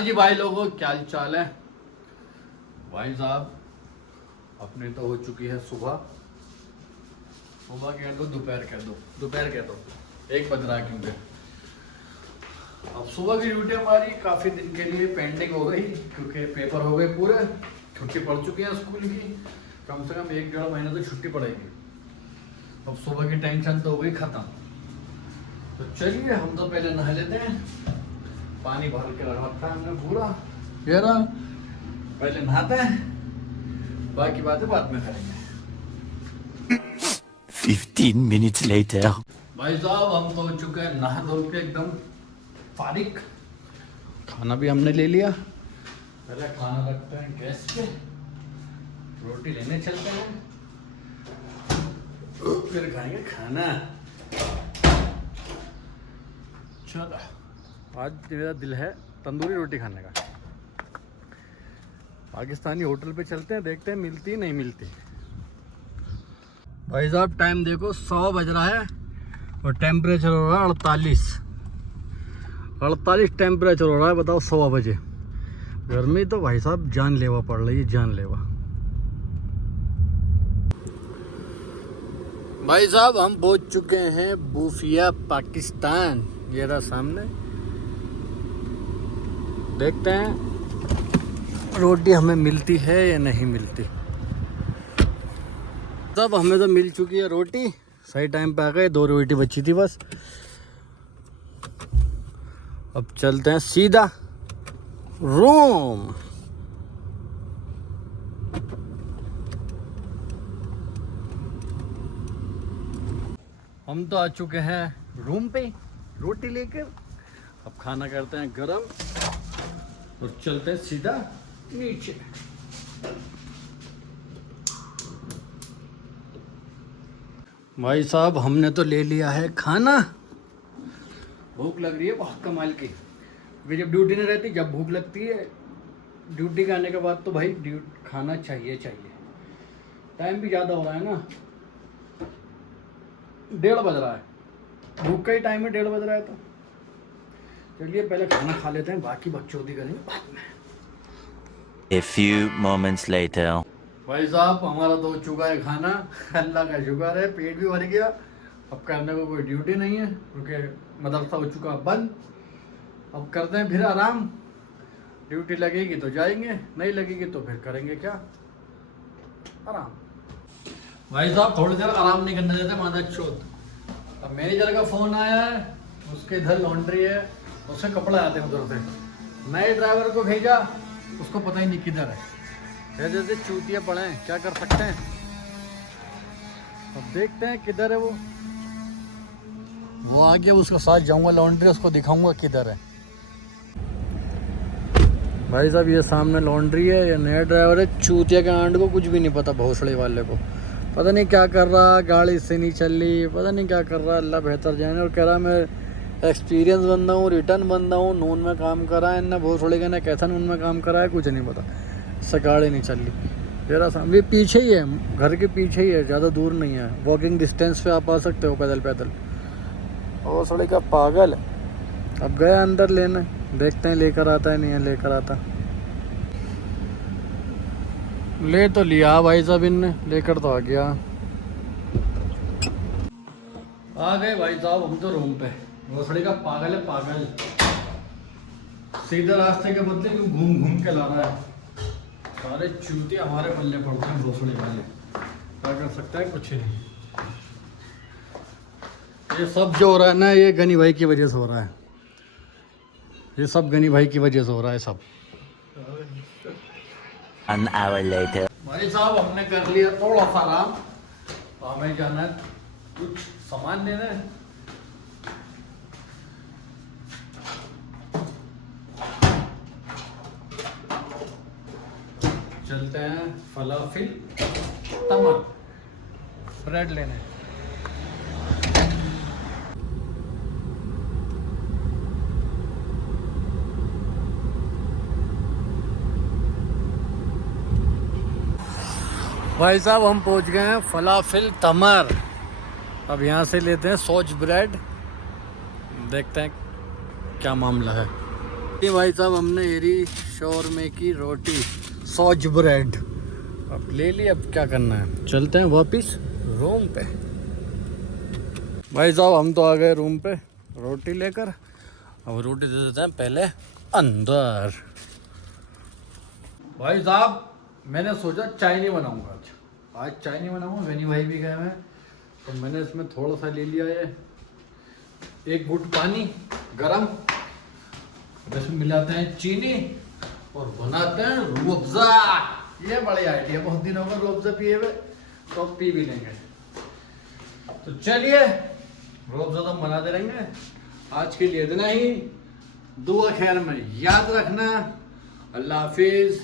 जी भाई लोगों, क्या हाल चाल है भाई साहब। अपने तो हो चुकी है सुबह कह दो, दोपहर कह दो, 1 बज रहा है क्योंकि अब सुबह की ड्यूटी हमारी काफ़ी दिन के लिए पेंडिंग हो गई क्योंकि पेपर हो गए पूरे, छुट्टी पड़ चुकी है स्कूल की। कम से कम 1-1.5 महीने तो छुट्टी पड़ेगी। अब सुबह की टेंशन तो हो गई ख़त्म। तो चलिए हम तो पहले नहा लेते हैं। पानी भर के रखा है हमने पूरा, ये रहा। पहले नहाते हैं, बाकी बातें बाद में करेंगे। 15 minutes later. भाई साहब हम तो हो चुके हैं नहा धो के एकदम फारिग। खाना भी हमने ले लिया। पहले खाना रखते हैं गैस पे, रोटी लेने चलते हैं, फिर खाएंगे खाना। चलो आज मेरा दिल है तंदूरी रोटी खाने का। पाकिस्तानी होटल पे चलते हैं, देखते हैं मिलती नहीं मिलती। भाई साहब टाइम देखो 100 बज रहा है और टेम्परेचर हो रहा है 48 टेम्परेचर हो रहा है। बताओ 100 बजे गर्मी तो भाई साहब जानलेवा पड़ रही है, जानलेवा। भाई साहब हम पहुंच चुके हैं बूफिया पाकिस्तान, ये रहा सामने। देखते हैं रोटी हमें मिलती है या नहीं मिलती। तब हमें तो मिल चुकी है रोटी, सही टाइम पे आ गए। 2 रोटी बची थी बस। अब चलते हैं सीधा रूम। हम तो आ चुके हैं रूम पे रोटी लेकर। अब खाना करते हैं गरम और चलते हैं सीधा नीचे। भाई साहब हमने तो ले लिया है खाना। भूख लग रही है बहुत कमाल की। वे जब ड्यूटी नहीं रहती, जब भूख लगती है ड्यूटी के आने के बाद तो भाई खाना चाहिए। टाइम भी ज़्यादा हो रहा है ना, 1:30 बज रहा है। भूख का ही टाइम है, 1:30 बज रहा है। तो चलिए पहले खाना खा लेते हैं, बाकी बकचोदी करेंगे बाद में। A few moments later. भाई साहब हमारा तो हो चुका है खाना, अल्लाह का शुक्र है, पेट भी भर गया। अब करने को कोई ड्यूटी नहीं है क्योंकि मदरसा हो चुका बंद। अब करते हैं फिर आराम। ड्यूटी लगेगी तो जाएंगे, नहीं लगेगी तो फिर करेंगे क्या, आराम। भाई साहब थोड़ी देर आराम नहीं करने देते मादा चौथ। अब मैनेजर का फ़ोन आया है, उसके इधर लॉन्ड्री है, उससे कपड़े आते हैं उधर से। नए ड्राइवर को भेजा, उसको पता ही नहीं किधर है। जैसे चूतिया पड़े हैं, क्या कर सकते हैं। अब देखते हैं किधर है वो आ गया। उसके साथ जाऊंगा लॉन्ड्री, उसको दिखाऊंगा किधर है। भाई साहब ये सामने लॉन्ड्री है, ये नया ड्राइवर है। चूतिया के आंड को कुछ भी नहीं पता, भोसड़े वाले को पता नहीं क्या कर रहा, गाड़ी से नहीं चल रही, पता नहीं क्या कर रहा। अल्लाह बेहतर जाने। और कह रहा मैं एक्सपीरियंस बंदा हूँ, रिटर्न बंदा हूँ, नून में काम करा है ना, भोसड़े का ना कैसा नून में काम करा है, कुछ नहीं पता। इससे गाड़ी नहीं चल रही। मेरा सामने पीछे ही है, घर के पीछे ही है, ज़्यादा दूर नहीं है, वॉकिंग डिस्टेंस पे आप आ सकते हो पैदल। और थोड़े का पागल है। अब गया अंदर लेने, देखते हैं लेकर आता है नहीं है। लेकर आता, ले तो लिया भाई साहब इनने, लेकर तो आ गया। आ गए भाई साहब हम तो रूम पे। भोसड़ी का पागल है, पागल। सीधे रास्ते के बदले क्यों घूम के ला रहा है। सारे चूते हमारे पल्ले पड़ते हैं भोसड़ी वाले, क्या कर सकता है, कुछ नहीं। ये सब जो हो रहा है ना, ये गनी भाई की वजह से हो रहा है। ये सब गनी भाई की वजह से हो रहा है सब। An hour later. भाई साहब हमने कर लिया थोड़ा सा आराम। हमें जाना है कुछ सामान लेने। चलते हैं फलाफिल तमर ब्रेड लेने। भाई साहब हम पहुंच गए हैं फलाफिल तमर। अब यहाँ से लेते हैं सॉस ब्रेड, देखते हैं क्या मामला है। ये भाई साहब हमने एरी शोरमे की रोटी सॉज ब्रेड अब ले ली। अब क्या करना है, चलते हैं वापिस रूम पे। भाई साहब हम तो आ गए रूम पे रोटी लेकर। अब रोटी दे देते हैं पहले अंदर। भाई साहब मैंने सोचा चाय नहीं बनाऊंगा आज चाय नहीं बनाऊंगा। वेनी भाई भी गए हैं तो मैंने इसमें थोड़ा सा ले लिया है, एक घुट पानी गरम, इसमें मिलाते हैं चीनी और बनाते हैं रूह अफ़ज़ा। ये बड़ी आइडिया, बहुत दिनों में रूह अफ़ज़ा पिए हुए तो पी भी लेंगे। तो चलिए रूह अफ़ज़ा तो बनाते रहेंगे। आज के लिए इतना ही। दुआ खैर में याद रखना। अल्लाह हाफिज़।